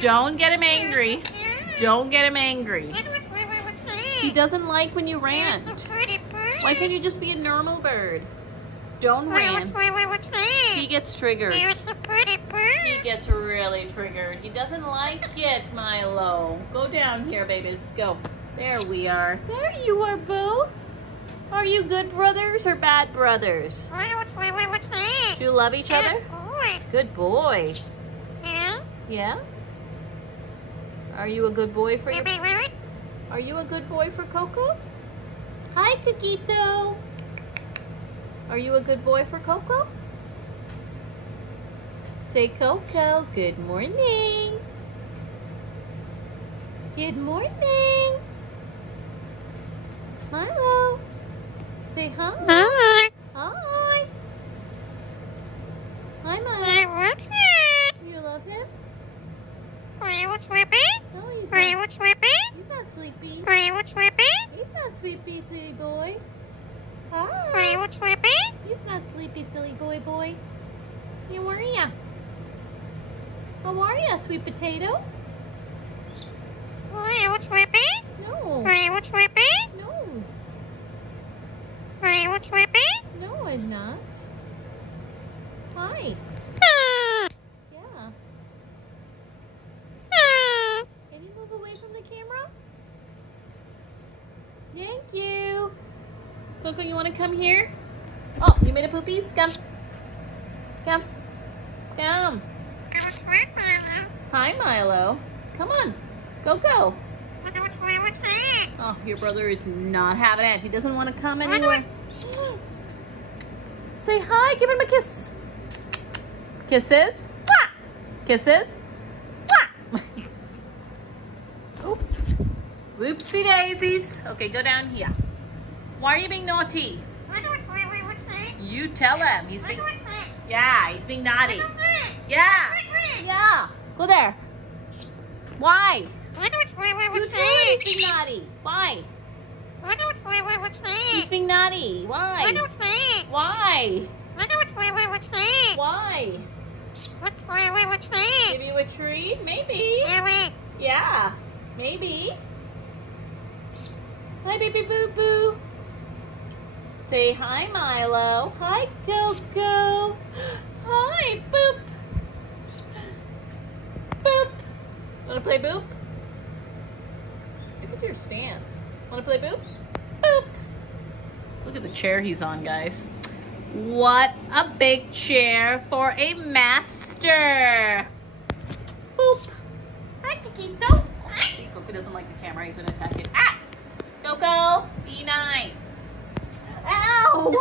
Don't get him angry. Don't get him angry. He doesn't like when you rant. Why can't you just be a normal bird? Don't rant. He gets triggered. He gets really triggered. He doesn't like it, Milo. Go down here, babies. Go. There we are. There you are, Boo. Are you good brothers or bad brothers? Do you love each other? Good boy. Yeah? Are you a good boy for your... Are you a good boy for Coco? Hi, Coquito. Are you a good boy for Coco? Say, Coco, good morning. Good morning. Milo. Say hi. Hi. Hi. Hi, Milo. Do you love him? No, he's not. He's not sleepy. He's not sleepy, silly boy. Hi. He's not sleepy, silly boy. How are ya? How are ya, sweet potato? No. No. No, I'm not. Hi. Yeah. Can you move away from the camera? Thank you. Coco, you want to come here? Oh, you made a poopies? Come. Come. Come. Hi, Milo. Come on. Go. Oh, your brother is not having it. He doesn't want to come anywhere. Say hi. Give him a kiss. Kisses. Kisses. Oops. Whoopsie daisies. Okay, go down here. Why are you being naughty? You tell him. He's being... Yeah, he's being naughty. Yeah. Go there. Why? You tell him he's being naughty. Why? He's being naughty. Why? Why? Why? Give you a treat? Maybe. Yeah. Maybe. Hi, baby boo-boo. Say hi, Milo. Hi, Coco. Hi, Boop. Boop. Wanna play Boop? Look at your stance. Wanna play Boop? Boop. Look at the chair he's on, guys. What a big chair for a master. Boop. Hi, Coquito. See, Coco doesn't like the camera. He's gonna attack it. Ah! Coco, be nice. Ow!